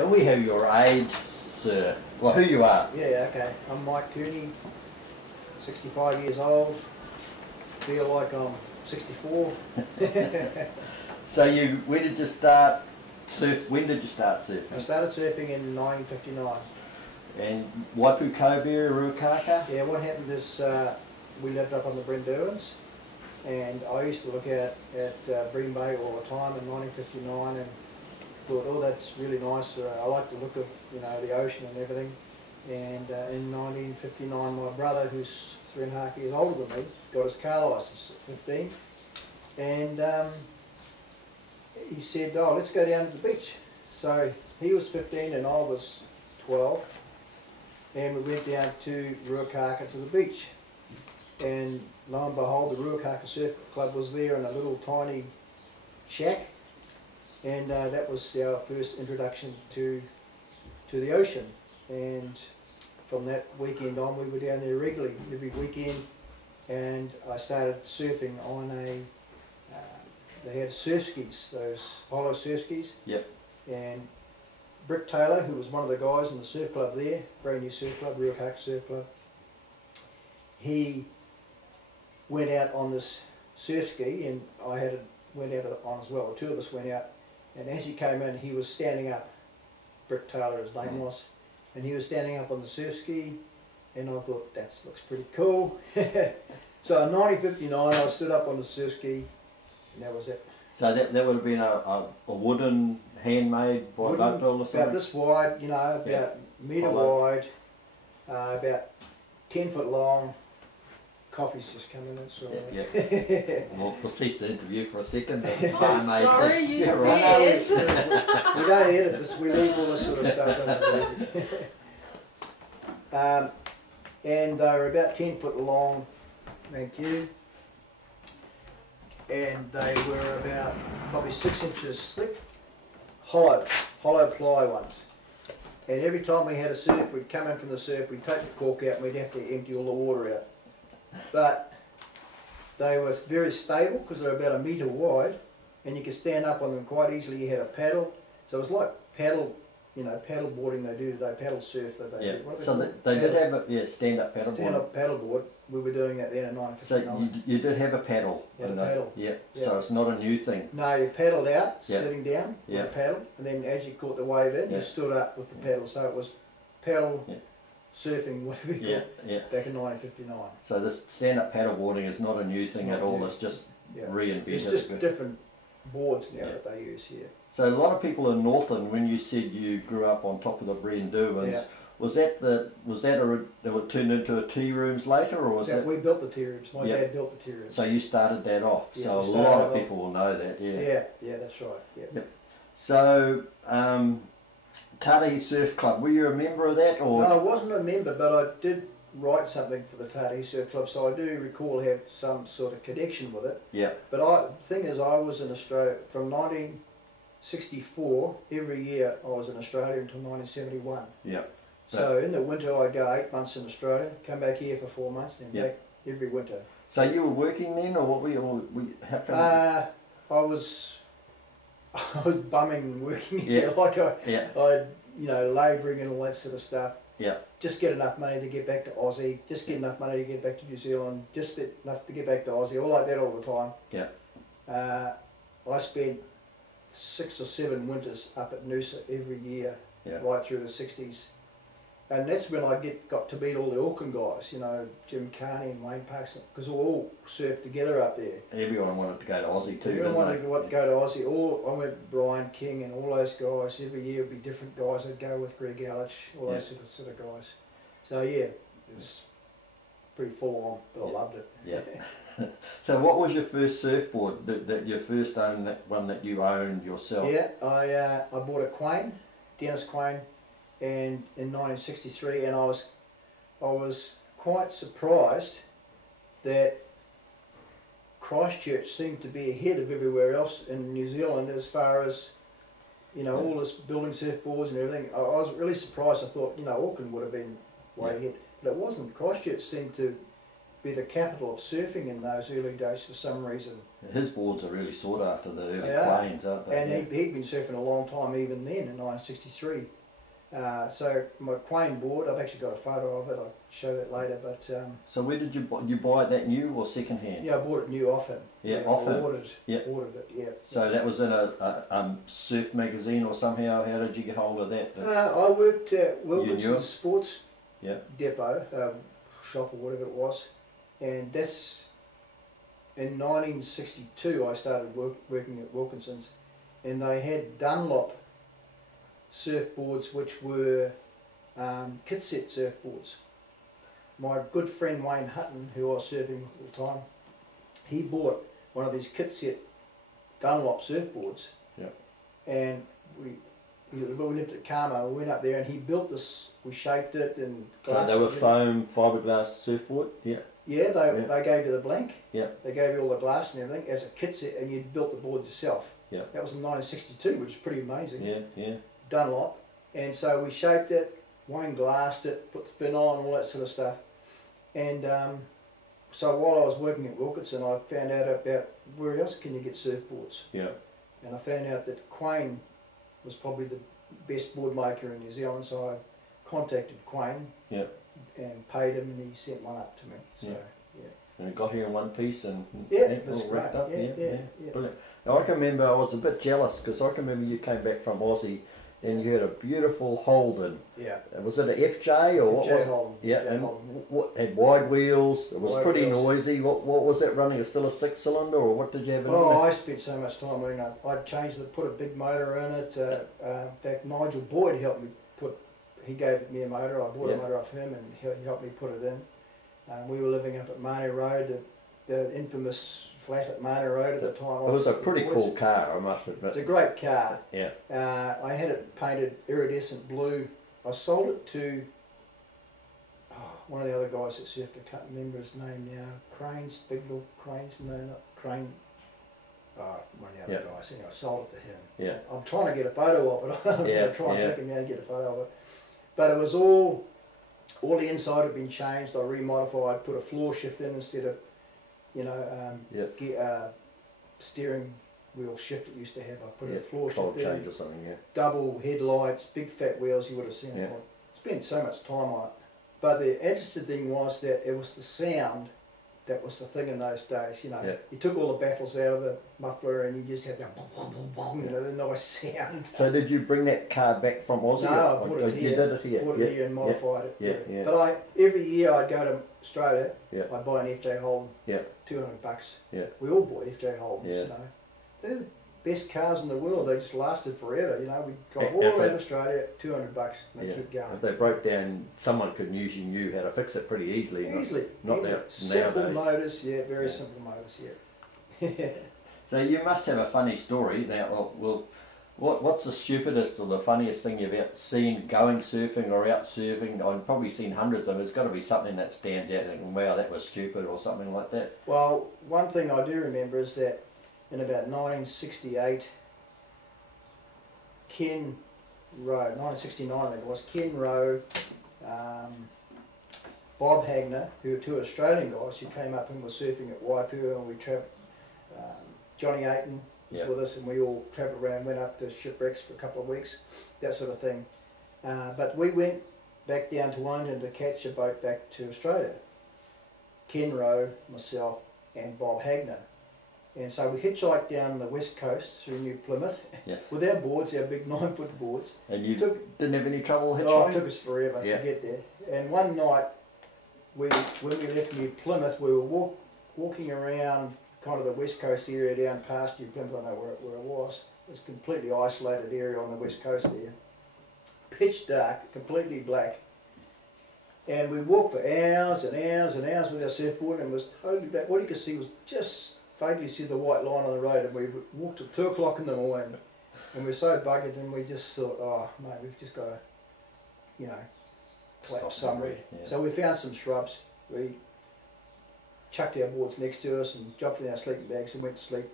can we have your age, sir? Well, who you are? Yeah, okay. I'm Mike Cooney, 65 years old. Feel like I'm 64. So when did you start surfing? I started surfing in 1959. And Waipu Kōwhiri, Ruakaka? Yeah, what happened is we lived up on the Brendurans, and I used to look out at Bream Bay all the time in 1959 and thought, oh, that's really nice. I like the look of, you know, the ocean and everything. And in 1959, my brother, who's 3.5 years older than me, got his car licence at 15, and he said, oh, let's go down to the beach. So he was 15 and I was 12, and we went down to Ruakaka to the beach. And lo and behold, the Ruakaka Surf Club was there in a little tiny shack, and that was our first introduction to the ocean. And from that weekend on, we were down there regularly every weekend, and I started surfing on they had surf skis, those hollow surf skis. Yep. And Brick Taylor, who was one of the guys in the surf club there, brand new surf club, Ruakaka Surf Club, he went out on this surf ski, and I went out on as well. The two of us went out, and as he came in, he was standing up. Brick Taylor, his name was, and he was standing up on the surf ski, and I thought, that looks pretty cool. So in 1959, I stood up on the surf ski, and that was it. So that would have been a wooden, handmade by Oakville or something? About this wide, you know, about metre wide, about 10 foot long. Coffee's just coming in, so We'll cease the interview for a second. Sorry, you said. We don't edit this, we leave all this sort of stuff in. And they were about 10 foot long, thank you. And they were about probably 6 inches thick, hollow ply ones. And every time we had a surf, we'd come in from the surf, we'd take the cork out and we'd have to empty all the water out. But they were very stable because they were about 1 metre wide, and you could stand up on them quite easily. You had a paddle, so it was like paddle, you know, paddle boarding they do today, paddle surf that they do. So they did have a stand-up paddle board. Stand-up paddle board. We were doing that then in 1959. So you did have a paddle. You had a paddle. Yeah. So it's not a new thing. No, you paddled out, sitting down with a paddle, and then as you caught the wave in, you stood up with the paddle. So it was paddle. Surfing, whatever you call it, back in 1959. So this stand-up paddleboarding is not a new thing at all, it's just reinvented. It's just different boards now that they use here. So a lot of people in Northern, when you said you grew up on top of the Brendurans, was that they were turned into a tea rooms later, or was that? We built the tea rooms. My dad built the tea rooms. So you started that off. So a lot of people will know that. Yeah, that's right. Yeah. So. Tarihi Surf Club, were you a member of that? Or? No, I wasn't a member, but I did write something for the Tarihi Surf Club, so I do recall have some sort of connection with it. Yeah. But the thing is, I was in Australia from 1964, every year I was in Australia until 1971. Yeah. So in the winter I'd go 8 months in Australia, come back here for 4 months, then back every winter. So you were working then, or what were you, how come? I was bumming working here, like I you know, labouring and all that sort of stuff. Yeah. Just get enough money to get back to Aussie, just get enough money to get back to New Zealand, just enough to get back to Aussie, all like that all the time. Yeah. I spent 6 or 7 winters up at Noosa every year, right through the 60s. And that's when I got to meet all the Auckland guys, you know, Jim Carney and Wayne Parks, because we all surfed together up there. Everyone wanted to go to Aussie too, Everyone wanted to go to Aussie. I went with Brian King and all those guys. Every year would be different guys. I'd go with Greg Ellich, all those sort of guys. So yeah, it was pretty full on, but I loved it. Yeah. So what was your first surfboard, that your first one that you owned yourself? Yeah, I bought a Quain, Dennis Quain, and in 1963, and I was quite surprised that Christchurch seemed to be ahead of everywhere else in New Zealand as far as, you know, all this building surfboards and everything. I was really surprised. I thought, you know, Auckland would have been way ahead, but it wasn't. Christchurch seemed to be the capital of surfing in those early days for some reason. His boards are really sought after, the early Yeah. planes, aren't they? And he'd been surfing a long time even then, in 1963. So my Quain board, I've actually got a photo of it, I'll show that later, but So where did you buy that, new or second hand? yeah, I bought it new off him. Yeah, off him. Ordered Yeah. it, yeah. So that was in a surf magazine or somehow, how did you get hold of that? I worked at You knew Wilkinson's it? Sports Yeah. Depot, shop or whatever it was, and that's in 1962 I started working at Wilkinson's, and they had Dunlop surfboards which were kit set surfboards. My good friend Wayne Hutton, who I was surfing with at the time, he bought one of these kit set Dunlop surfboards. Yeah. And we lived at Carmo, we went up there and he built this, we shaped it and glass. They were foam fiberglass surfboard? Yeah. Yeah, they gave you the blank. Yeah. They gave you all the glass and everything as a kit set, and you built the board yourself. Yeah. That was in 1962, which is pretty amazing. Yeah, yeah. Dunlop. And so we shaped it, Wayne glassed it, put the fin on, all that sort of stuff. And so while I was working at Wilkinson, I found out about where else can you get surfboards. Yeah. And I found out that Quain was probably the best board maker in New Zealand, so I contacted Quain. Yeah. And paid him, and he sent one up to me. So, yeah. And it got here in one piece and that's all wrapped right. up. Yeah. Brilliant. Now I can remember I was a bit jealous because I can remember you came back from Aussie and you had a beautiful Holden. Yeah. Was it an FJ or what FJ was Holden. Yeah, FJ and Holden. what had wide wheels. It was Wide pretty wheels. noisy. What was that running? Still a 6-cylinder or what did you have in Oh, it? I spent so much time on it. I changed it, put a big motor in it. In fact, Nigel Boyd helped me put. He gave me a motor. I bought a motor off him, and he helped me put it in. We were living up at Marnie Road, the infamous flat at Marnie Road at the time. It was a pretty cool car, I must admit. It's a great car. Yeah. I had it painted iridescent blue. I sold it to one of the other guys that surfed. I can't remember his name now. Cranes, Big Little Cranes. No, not Crane. One of the other guys. Anyway, I sold it to him. Yeah. I'm trying to get a photo of it. I'm going to try and take him down and get a photo of it. But it was all the inside had been changed. I remodified, put a floor shift in instead of, steering wheel shift it used to have. I put a floor shift in. Change or something, yeah. Double headlights, big fat wheels. You would have seen it. Spent so much time on it. But the interesting thing was that it was the sound that was the thing in those days. You took all the baffles out of the muffler and you just had that the nice sound. So did you bring that car back from Aussie? No, I bought it here. You did it here? Bought it here and modified it. Yeah. But every year I'd go to Australia, I'd buy an FJ Holden, $200. Yeah. We all bought FJ Holdens, Yeah. They're the best cars in the world. They just lasted forever, We drive all around Australia, $200, and they keep going. If they broke down, someone could usually knew how to fix it pretty easily. Not simple nowadays. motors, very simple motors, So you must have a funny story. Now, what's the stupidest or the funniest thing you've seen going surfing or out surfing? I've probably seen hundreds of them. There's got to be something that stands out and wow, that was stupid or something like that. Well, one thing I do remember is that in about 1968, Ken Rowe, 1969 I think it was, Ken Rowe, Bob Hagner, who were two Australian guys who came up and were surfing at Waipua, and we travelled, Johnny Ayton was with us, and we all travelled around, went up to shipwrecks for a couple of weeks, that sort of thing. But we went back down to Wellington to catch a boat back to Australia. Ken Rowe, myself, and Bob Hagner. And so we hitchhiked down the west coast through New Plymouth with our boards, our big 9-foot boards. And you didn't have any trouble hitchhiking? Oh, it took us forever to get there. And one night, when we left New Plymouth, we were walking around kind of the west coast area down past New Plymouth. I know where it was. It was a completely isolated area on the west coast there. Pitch dark, completely black. And we walked for hours and hours and hours with our surfboard, and it was totally black. All you could see was just vaguely see the white line on the road, and we walked till 2 o'clock in the morning, and we were so buggered, and we just thought, oh mate, we've just got to, collapse somewhere. So we found some shrubs. We chucked our boards next to us and dropped in our sleeping bags and went to sleep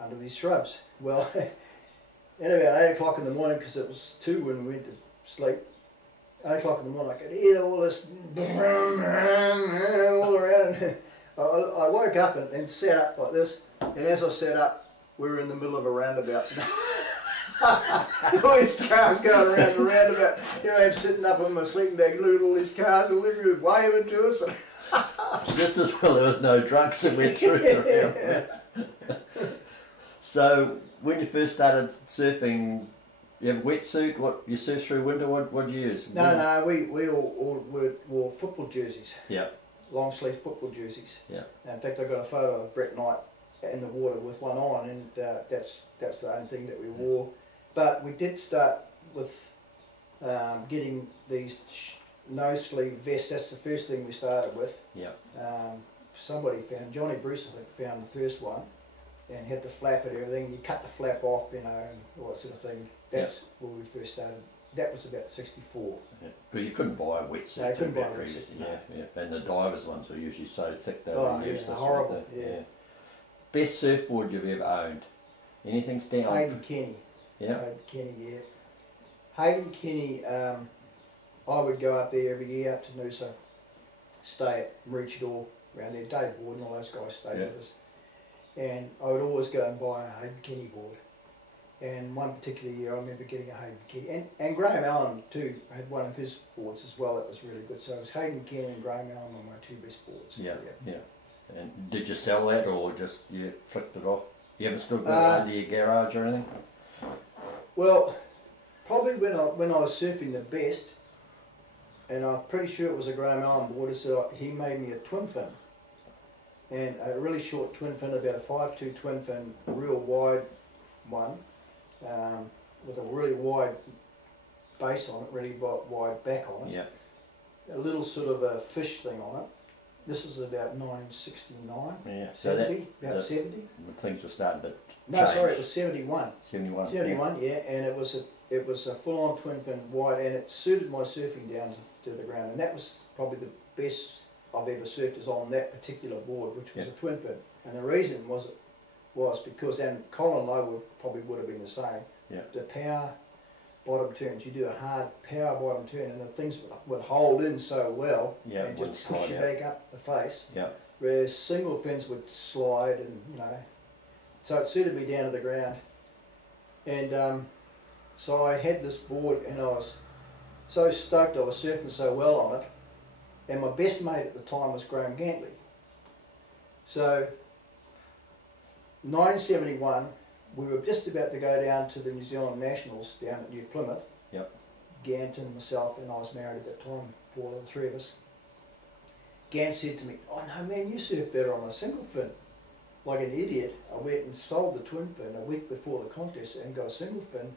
under these shrubs. Well, at about 8 o'clock in the morning, because it was 2 when we went to sleep, 8 o'clock in the morning, I could hear all this all around. I woke up and sat up like this, and as I sat up, we were in the middle of a roundabout. All these cars going around the roundabout. Here I am sitting up in my sleeping bag, looking at all these cars, and everyone waving to us. Just as well there was no drunks that went through the round. So when you first started surfing, you have a wetsuit. What you surf through winter? What did you use? No, we all wore football jerseys. Yeah. Long sleeve football jerseys. Yeah. In fact, I got a photo of Brett Knight in the water with one on, and that's the only thing that we wore. But we did start with getting these nose sleeve vests. That's the first thing we started with. Yeah. Somebody found, Johnny Bruce I think found the first one, and had the flap and everything. You cut the flap off, you know, and all that sort of thing. That's where we first started. That was about 64. Yeah. Because you couldn't buy a wetsuit. No, you couldn't buy a previously. wetsuit, no. Yeah. And the divers ones were usually so thick they Oh, were yeah, useless. horrible. Yeah. Best surfboard you've ever owned? Anything stand out? Hayden Kenny. Yeah. Hayden Kenny, yeah. Hayden Kenny, I would go up there every year up to Noosa, stay at Maroochydore around there. Dave Ward and all those guys stayed with us. And I would always go and buy a Hayden Kenny board. And one particular year I remember getting a Hayden Kenny. And Graham Allen too had one of his boards as well that was really good. So it was Hayden Kenny and Graham Allen were my two best boards. Yeah. And did you sell that or just you flicked it off? You haven't still got it under your garage or anything? Well, probably when I was surfing the best, and I'm pretty sure it was a Graham Allen board, so he made me a twin fin. And a really short twin fin, about a 5'2" twin fin, real wide one, with a really wide base on it, really wide back on it. Yeah. A little sort of a fish thing on it. This is about 1969, Yeah. 70, about 70. Things were starting to No, change. sorry, it was 71. 71. 71, yeah, and it was a full-on twin fin wide, and it suited my surfing down to the ground, and that was probably the best I've ever surfed is on that particular board, which was a twin fin. And the reason was because, and Colin Lowe probably would have been the same. Yeah. The power bottom turns, you do a hard power bottom turn, and the things would hold in so well, Yeah, and just push you back up the face. Yeah. Whereas single fins would slide, and you know, so it suited me down to the ground. And so I had this board, and I was so stoked I was surfing so well on it. And my best mate at the time was Graham Gantley. So 1971, we were just about to go down to the New Zealand Nationals down at New Plymouth. Yep. Gant and myself, and I was married at that time, four of the three of us. Gant said to me, "Oh no man, you surf better on a single fin." Like an idiot, I went and sold the twin fin a week before the contest and got a single fin.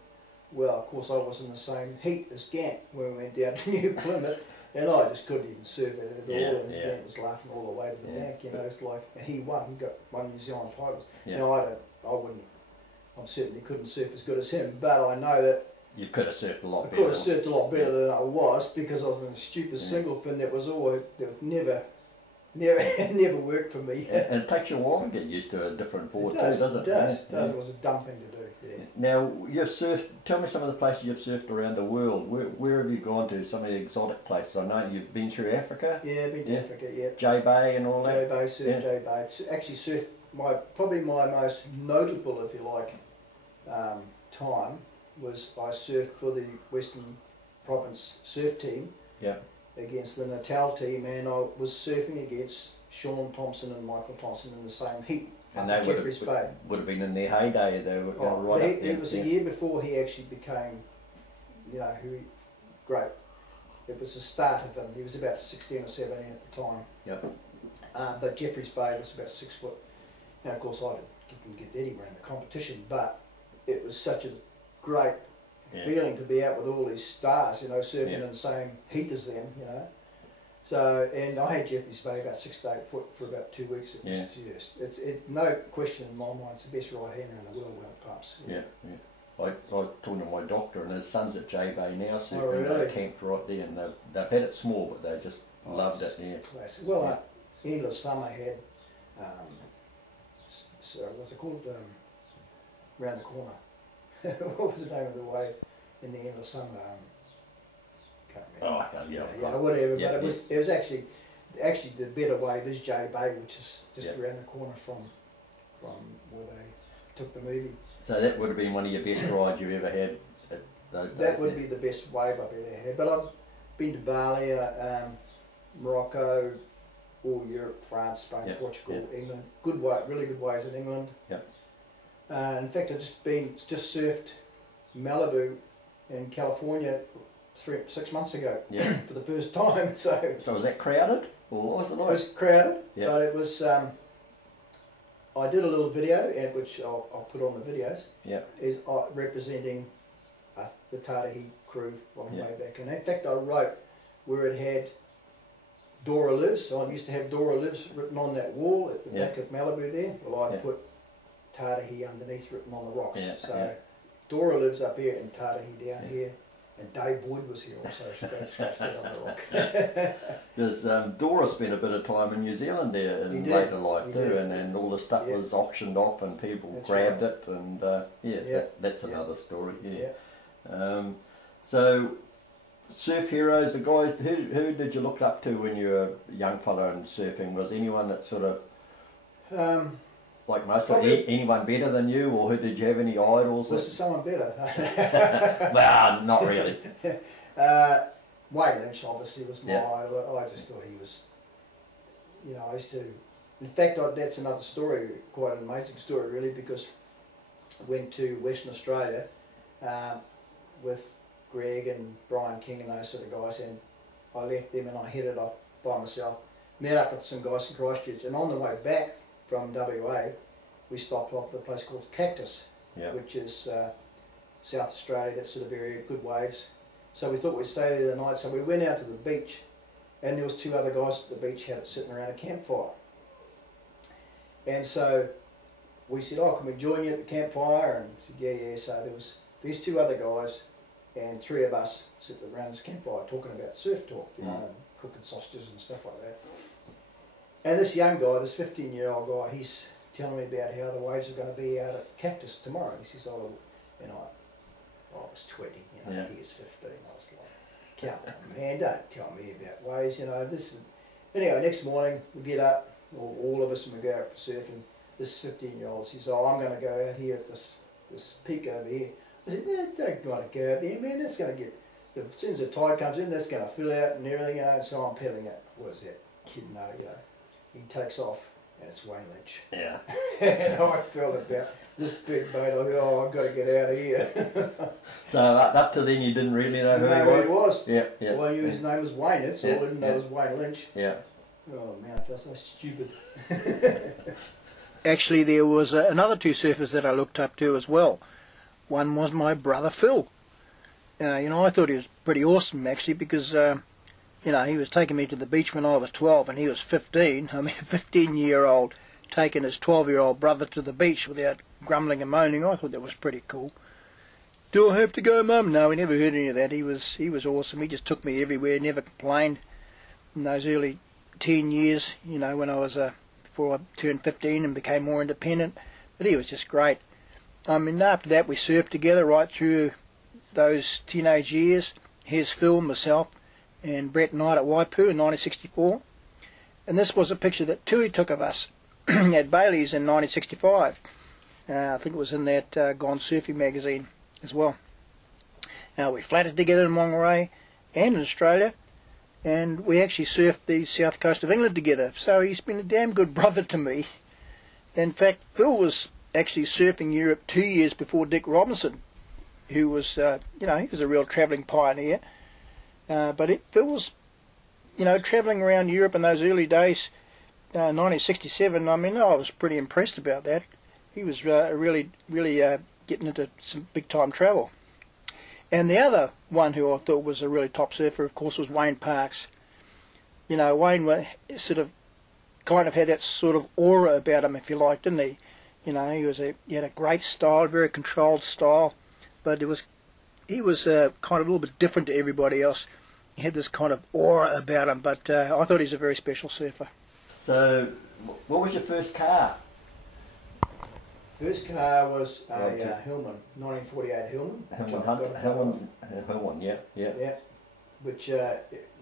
Well, of course I was in the same heat as Gant when we went down to New Plymouth, and I just couldn't even surf it at all, and Gant was laughing all the way to the back, you know, it's like, and he won, he got one New Zealand titles. Yeah. Now I certainly couldn't surf as good as him, but I know that You could have surfed a lot I better. could have surfed a lot better than I was, because I was in a stupid single fin that was never worked for me. And it takes you a while to get used to a different board too, doesn't it? It does. Yeah. It was a dumb thing to do. Yeah. Now, you've surfed, tell me some of the places you've surfed around the world. Where have you gone to, some of the exotic places? I know you've been through Africa. Yeah, been to Africa, yeah. J Bay and all that. J Bay, surfed J Bay. Actually surfed, probably my most notable, if you like, time was I surfed for the Western Province surf team. Yeah. Against the Natal team, and I was surfing against Sean Thompson and Michael Thompson in the same heat. And they would have been in their heyday. They were going right up there. It was a year before he actually became, you know, great. It was the start of him. He was about 16 or 17 at the time. Yep. But Jeffreys Bay was about 6 foot. Now, of course, I didn't get anywhere in the competition, but it was such a great feeling to be out with all these stars, you know, surfing in the same heat as them, you know. So, and I had Jeffreys Bay about 6 to 8 foot for about 2 weeks. It was just, no question in my mind, it's the best right hander in the world when it pumps. Yeah. I was talking to my doctor, and his son's at J Bay now, surfing. Oh, really? They camped right there, and they've had it small, but they just loved it. Yeah. Classic. Well, Endless Summer had, so what's it called? Round the corner. What was the name of the wave in the Endless Summer? Can't remember. Oh, yeah, whatever. Yeah, but it was actually the better wave is J Bay, which is just around the corner from where they took the movie. So that would have been one of your best rides you've ever had at those days? That would be the best wave I've ever had. But I've been to Bali, Morocco, all Europe, France, Spain, Portugal, England. Good wave, really good waves in England. In fact, I've just surfed Malibu in California 6 months ago for the first time. So was that crowded, or what was it like? It was crowded, but it was. I did a little video, which I'll put on the videos. Is representing the Tarihi crew from way back. And in fact, I wrote where it had Dora Lives. So I used to have Dora Lives written on that wall at the back of Malibu there. Well, I put Tarihi underneath written on the rocks. So Dora Lives up here and Tarihi down here. And Dave Boyd was here also, scratched that on the rock. Because Dora spent a bit of time in New Zealand there in later life too, and all the stuff was auctioned off and people grabbed it, and that's another story. So, surf heroes, the guys, who did you look up to when you were a young fella and surfing? Was anyone that sort of... like most of anyone better than you, or who did you have any idols? Was someone better? Well, not really. Wayne Lynch obviously was my idol. I just thought he was, I used to, in fact that's another story, quite an amazing story really, because I went to Western Australia with Greg and Brian King and those sort of guys, and I left them and I headed off by myself, met up with some guys in Christchurch, and on the way back from WA, we stopped off at a place called Cactus, which is South Australia, that sort of area, good waves. So we thought we'd stay there the night, so we went out to the beach, and there was 2 other guys at the beach sitting around a campfire. And so we said, oh, can we join you at the campfire? And he said, yeah. So there was these 2 other guys and 3 of us sitting around this campfire talking about surf talk, and cooking sausages and stuff like that. And this young guy, this 15-year-old guy, he's telling me about how the waves are going to be out at Cactus tomorrow. He says, oh, and I was 20, he was 15. I was like, come on, man, don't tell me about waves, this is... Anyway, next morning, we get up, all of us, and we go out for surfing. This 15-year-old says, oh, I'm going to go out here at this peak over here. I said, no, don't want to go out there, man, that's going to get... As soon as the tide comes in, that's going to fill out and everything, and so I'm pedaling it. What is that kid know, He takes off, and it's Wayne Lynch. Yeah. And I felt about this big boat. I go, oh, I've got to get out of here. So up to then, you didn't really know who he was? Yeah. Well, I knew his name was Wayne. That's all. I didn't know it was Wayne Lynch. Yeah. Oh man, I felt so stupid. Actually, there was another 2 surfers that I looked up to as well. One was my brother Phil. I thought he was pretty awesome actually, because he was taking me to the beach when I was 12 and he was 15. I mean, a 15-year-old taking his 12-year-old brother to the beach without grumbling and moaning. I thought that was pretty cool. Do I have to go, Mum? No, we never heard any of that. He was awesome. He just took me everywhere, never complained. In those early teen years, when I was before I turned 15 and became more independent. But he was just great. I mean, after that we surfed together right through those teenage years. Here's Phil, myself, and Brett Knight at Waipu in 1964. And this was a picture that Tui took of us at Bailey's in 1965. I think it was in that Gone Surfing magazine as well. We flatted together in Monterey and in Australia, and we actually surfed the south coast of England together. So he's been a damn good brother to me. In fact, Phil was actually surfing Europe 2 years before Dick Robinson, who was, he was a real travelling pioneer. But Phil was, travelling around Europe in those early days, 1967. I mean, I was pretty impressed about that. He was really getting into some big-time travel. And the other one who I thought was a really top surfer, of course, was Wayne Parks. Wayne sort of kind of had that sort of aura about him, if you like, didn't he? He had a great style, very controlled style, but he was kind of a little bit different to everybody else. He had this kind of aura about him, but I thought he was a very special surfer. So, what was your first car? First car was a Hillman, 1948 Hillman. Hillman, yeah. which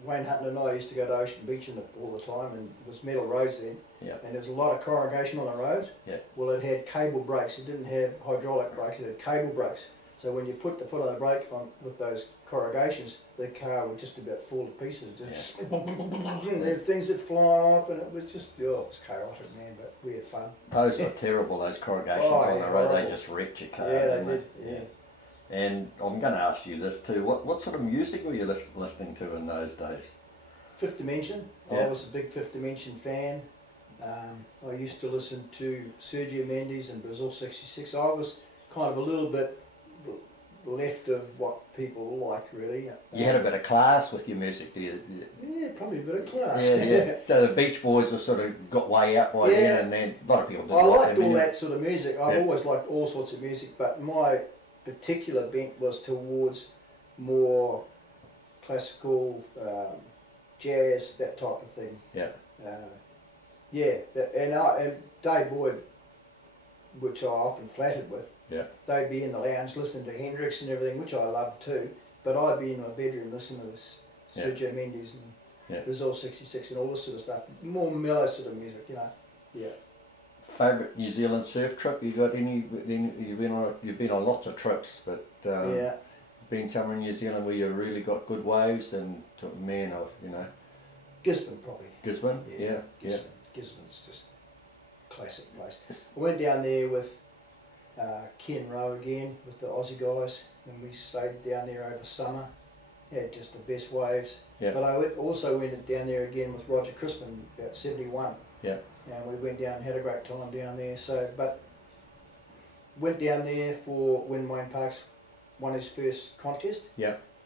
Wayne Hutton and I used to go to Ocean Beach in it all the time, and it was metal roads then, and there's a lot of corrugation on the roads. Well, it had cable brakes. It didn't have hydraulic brakes. It had cable brakes. So when you put the foot on the brake on with those corrugations, the car would just about fall to pieces. Just there things that fly off, and it was just it was chaotic, man. But we had fun. Those were terrible. Those corrugations on the road. They just wrecked your car. Yeah, they did. Yeah. And I'm going to ask you this too. What sort of music were you listening to in those days? Fifth Dimension. I was a big Fifth Dimension fan. I used to listen to Sergio Mendes and Brazil 66. I was kind of a little bit left of what people like, really. You had a bit of class with your music, do you? Yeah, probably a bit of class. Yeah. So the Beach Boys have sort of got way out by then, and then a lot of people didn't I like liked them, all that sort of music. I've always liked all sorts of music, but my particular bent was towards more classical, jazz, that type of thing. Yeah. And Dave Boyd, which I often flattered with, they'd be in the lounge listening to Hendrix and everything, which I loved too, but I'd be in my bedroom listening to Sergio Mendes and Brazil 66 and all this sort of stuff, more mellow sort of music, you know. Yeah. Favourite New Zealand surf trip? You got any? You've been on lots of trips, but been somewhere in New Zealand where you really got good waves and Gisborne probably. Gisborne, yeah. Gisborne's just a classic place. I went down there with Ken Rowe again with the Aussie guys, and we stayed down there over summer. Had just the best waves. But I also went down there again with Roger Crispin about 71. And we went down and had a great time down there. So, but went down there for when Wayne Parks won his first contest.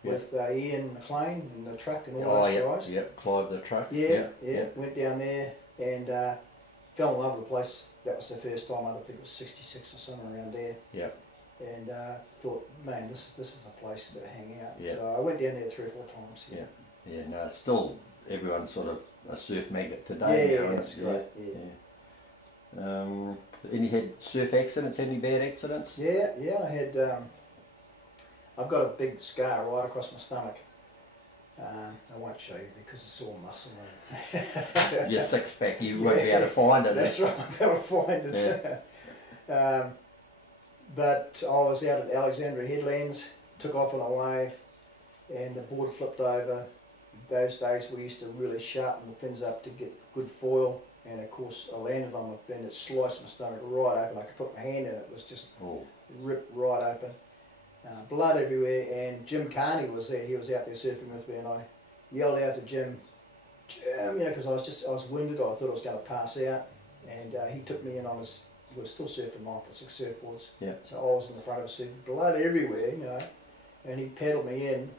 With Ian McLean and the truck and all those guys. Clive the truck. Went down there and fell in love with the place. That was the first time. I think it was 66 or somewhere around there. And thought, man, this is a place to hang out. So I went down there 3 or 4 times. No, still everyone's sort of a surf magnet today. That's great. Any had surf accidents? Any bad accidents? I had. I've got a big scar right across my stomach. I won't show you because it's all muscle. Your six pack, you won't be able to find it. That's right, I'll be able to find it. But I was out at Alexandria Headlands, took off on a wave, and the board flipped over. Those days we used to really sharpen the fins up to get good foil, and of course I landed on my fin. It sliced my stomach right open. I could put my hand in it. It was just ripped right open. Blood everywhere, and Jim Carney was there. He was out there surfing with me, and I yelled out to Jim, because I was winded. I thought I was going to pass out, and he took me in on his. We were still surfing 9-foot-6 surfboards, so I was in the front of a surf, blood everywhere, and he paddled me in,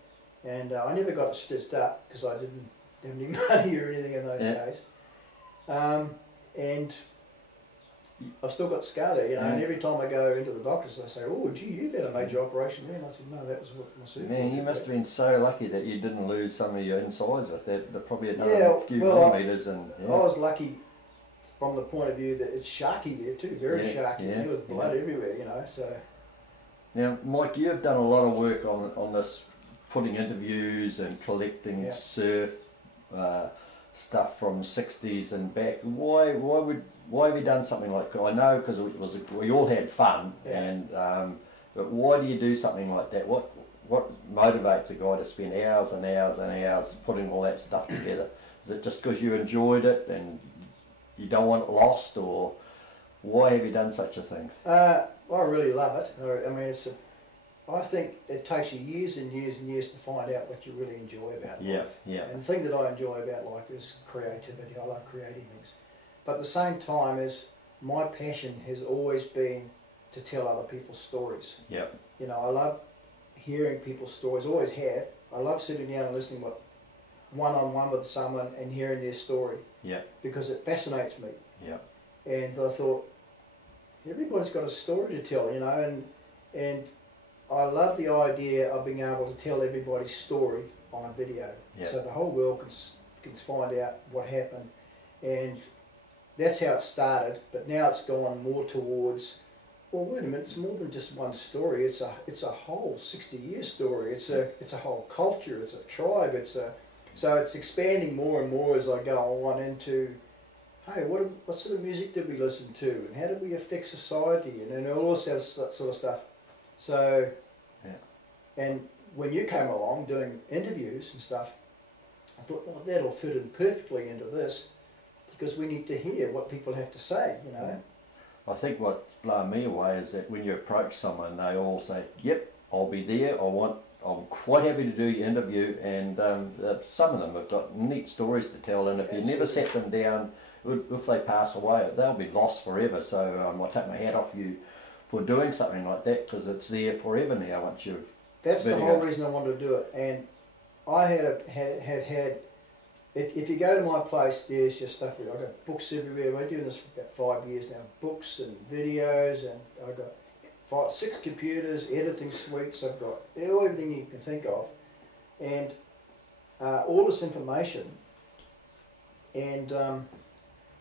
and I never got it stitched up because I didn't have any money or anything in those days, and I've still got the scar there, and every time I go into the doctors, they say, "Oh, gee, you've had a major operation there." And I said, "No, that was what my surgery." Man, you must have been so lucky that you didn't lose some of your insides with that. Probably another few millimetres. I was lucky from the point of view that it's sharky there too, very sharky. There was blood everywhere, So now, Mike, you've done a lot of work on this, putting interviews and collecting surf stuff from 60s and back. Why have you done something like that? I know because we all had fun, but why do you do something like that? What motivates a guy to spend hours and hours and hours putting all that stuff together? Is it just because you enjoyed it and you don't want it lost, or why have you done such a thing? I really love it. I mean, I think it takes you years and years and years to find out what you really enjoy about life. And the thing that I enjoy about life is creativity. I love creating things. But at the same time, my passion has always been to tell other people's stories. I love hearing people's stories, always have. I love sitting down and listening one-on-one with someone and hearing their story. Because it fascinates me. And I thought, everybody's got a story to tell, and I love the idea of being able to tell everybody's story on a video, so the whole world can find out what happened. And that's how it started, but now it's gone more towards well, wait a minute, it's more than just one story. It's a whole 60-year story. It's a whole culture. It's a tribe. So it's expanding more and more as I go on into, hey, what sort of music did we listen to, and how did we affect society, and all this sort of stuff. So, and when you came along doing interviews and stuff, I thought, well, that'll fit in perfectly into this, because we need to hear what people have to say, you know. I think what blew me away is that when you approach someone, they all say, yep, I'll be there, I'm quite happy to do your interview, and some of them have got neat stories to tell, and if you never sat them down, if they pass away, they'll be lost forever. So I take my hat off you for doing something like that, because it's there forever now once you've... That's the whole reason I wanted to do it. And I had if you go to my place, there's just stuff. I've got books everywhere. I've been doing this for about 5 years now. Books and videos, and I've got 6 computers, editing suites. I've got everything you can think of, and all this information, and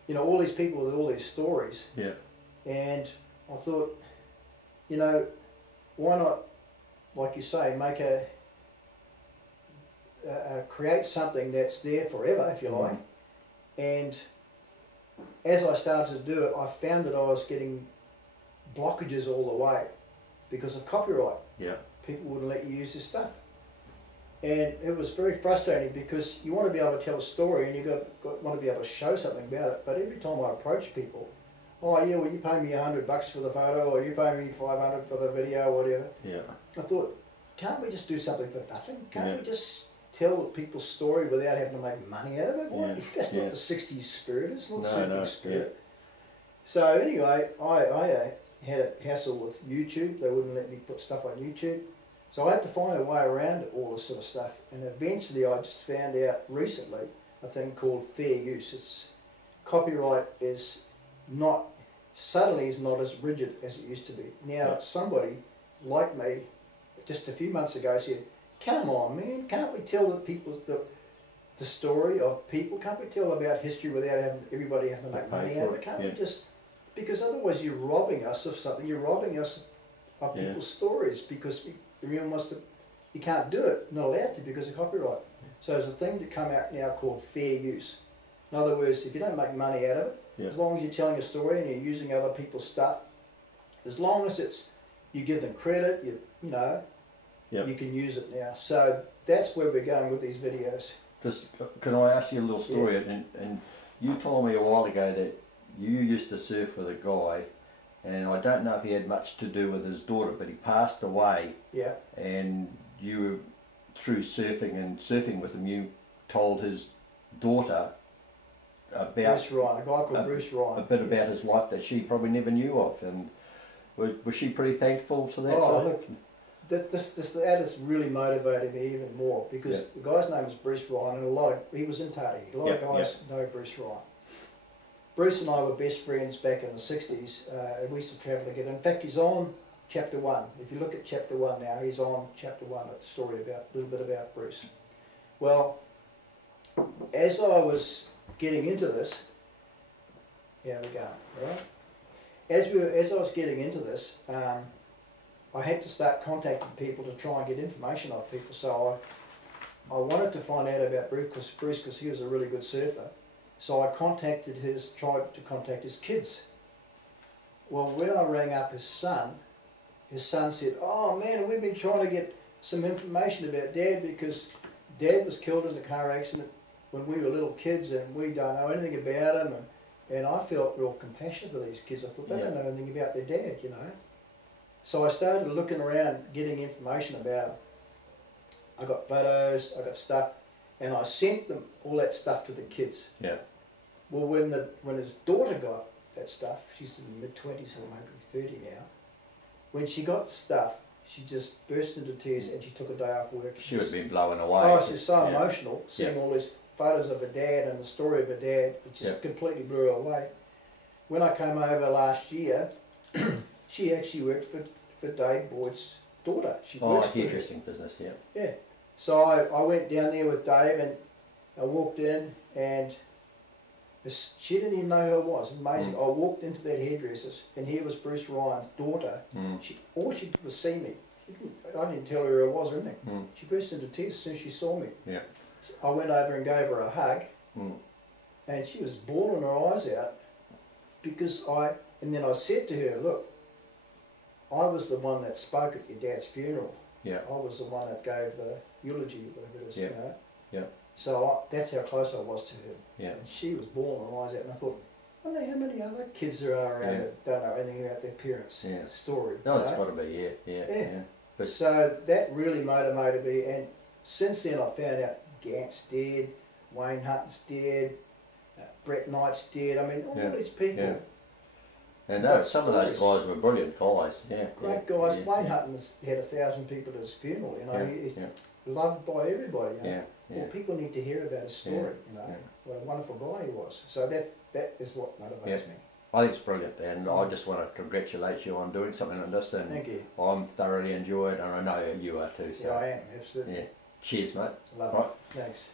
you know, all these people with all these stories. Yeah. And I thought, you know, why not, like you say, make create something that's there forever, if you like. And as I started to do it, I found that I was getting blockages all the way because of copyright. Yeah. People wouldn't let you use this stuff. And it was very frustrating, because you want to be able to tell a story and you want to be able to show something about it. But every time I approach people, oh yeah, well, you pay me $100 for the photo, or you pay me $500 for the video, or whatever. Yeah. I thought, can't we just do something for nothing? Can't we just tell people's story without having to make money out of it? Well, that's not the 60s spirit. It's not surfing spirit. So anyway, I had a hassle with YouTube. They wouldn't let me put stuff on YouTube. So I had to find a way around all this sort of stuff. And eventually I just found out recently a thing called fair use. It's copyright is not, suddenly is not as rigid as it used to be. Now somebody like me just a few months ago said, come on man, can't we tell the people the story of people? Can't we tell about history without having everybody having to make money out of it? Can't we just, because otherwise you're robbing us of something. You're robbing us of people's stories, because everyone wants to, you can't do it, not allowed to, because of copyright. So there's a thing to come out now called fair use. In other words, if you don't make money out of it, as long as you're telling a story and you're using other people's stuff, as long as it's, you give them credit, you know, you can use it now. So that's where we're going with these videos. Can I ask you a little story? And you told me a while ago that you used to surf with a guy, and I don't know if he had much to do with his daughter, but he passed away. Yeah. And you, through surfing with him, you told his daughter about Bruce Ryan, a guy called Bruce Ryan. A bit about his life that she probably never knew of, and was she pretty thankful to that? Oh, look, that has really motivated me even more, because the guy's name is Bruce Ryan, and he was in Tahiti. A lot of guys know Bruce Ryan. Bruce and I were best friends back in the 60s. We used to travel together. In fact, he's on chapter 1. If you look at chapter 1 now, he's on chapter 1, a story about, a little bit about Bruce. Well, as I was getting into this, here we go, right? As I was getting into this, I had to start contacting people to try and get information off people. So I wanted to find out about Bruce because he was a really good surfer. So I tried to contact his kids. Well, when I rang up his son said, oh man, we've been trying to get some information about Dad, because Dad was killed in a car accident when we were little kids and we don't know anything about him. And I felt real compassion for these kids. I thought, they don't know anything about their dad, you know. So I started looking around, getting information about him. I got photos, I got stuff, and I sent them all that stuff to the kids. Yeah. Well, when his daughter got that stuff, she's in the mid-20s or maybe 30 now. When she got the stuff, she just burst into tears and she took a day off work. She would have been blown away. Oh, she was so emotional, seeing all these photos of her dad and the story of her dad. It just completely blew her away. When I came over last year, she actually worked for Dave Boyd's daughter. She works for hairdressing business, Yeah. So I went down there with Dave and I walked in and She didn't even know who I was. Amazing. I walked into that hairdresser's, and here was Bruce Ryan's daughter. All she did was see me. I didn't tell her who I was or anything. She burst into tears as soon as she saw me. Yeah. I went over and gave her a hug, and she was bawling her eyes out because and then I said to her, look, I was the one that spoke at your dad's funeral. Yeah. I was the one that gave the eulogy, whatever it is, Yeah. you know. Yeah. So that's how close I was to her. Yeah. And she was bawling her eyes out, and I thought, I wonder how many other kids there are around that don't know anything about their parents' story. No, it's got to be, yeah. But so that really motivated me, and since then I found out Gant's dead, Wayne Hutton's dead, Brett Knight's dead. I mean, all these people. Yeah. And some of those guys were brilliant guys. Yeah. Great guys. Wayne Hutton had 1,000 people at his funeral. You know, he's loved by everybody. You know? Well, people need to hear about his story. You know, what a wonderful guy he was. So that is what motivates me. I think it's brilliant, and I just want to congratulate you on doing something like this. And thank you. I'm thoroughly enjoyed, and I know you are too. So yeah, I am absolutely. Yeah. Cheers, mate. Love it. Thanks.